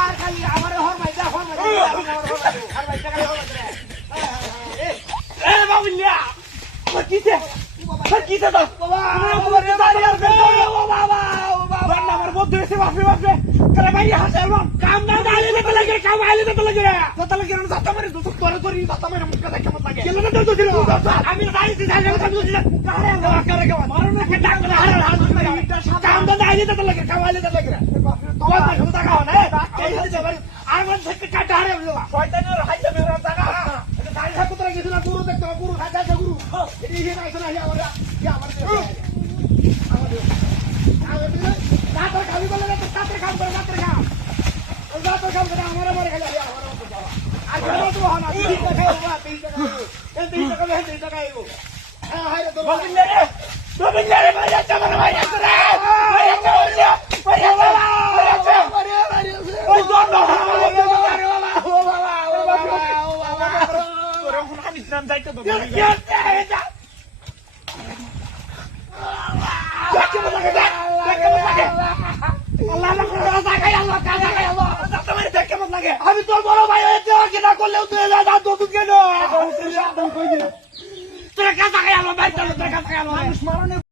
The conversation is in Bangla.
আর খালি আমার হর মাইজা এ বাবুলিয়া কিছে কিছে তো বাবা বাবা আমার বন্ধু এসে বাপরে বাপরে করে ভাই হাসে কাম না দাঁড়িয়ে তো লাগে কাম আইলে তো লাগে কত লাগে না দাতা মারে দুটো করে করি দাতা মারে মুখ কাটা কেমন লাগে কেন না তো দিল আমি দাঁড়িয়ে দাঁড়িয়ে আমি বুঝি না করে কেমন মারো না ডাক না কাম না দাঁড়িয়ে তো লাগে কাম আইলে তো লাগে তোমার দেখো টাকা না এই হচ্ছে আর মন থেকে কাটা হারে শয়তানের হাইতে মেরা টাকা এটা দাঁড়িয়ে থাকো তোরা কিছু না গুরু দেখতে গুরু খাজা গুরু এটি হে না শোনা আমরা কি আমার কাতর খাবি বলে না কাতর খাম করে কাতর খাম ওই কাতর খাম করে আমারে মারে খালি আমারে মত যাওয়া আর কেন তো হনা 3 টাকা বাবা 3 টাকা এই 3 টাকা এই 3 টাকা আইবো হ্যাঁ হাইরে তো গোবিন্দে রে ভাই আচ্ছা মানে ভাই আচ্ছা রে ভাই আচ্ছা ভাই বাবা ওই দর না আরে বাবা ও বাবা ও বাবা ও বাবা তোর কোন আমি নাম যাইতো তো আমি তোর বড় ভাই কিনা করলেও তুই কেন তোরা কাছে গেল ভাই তোর কাছে গেল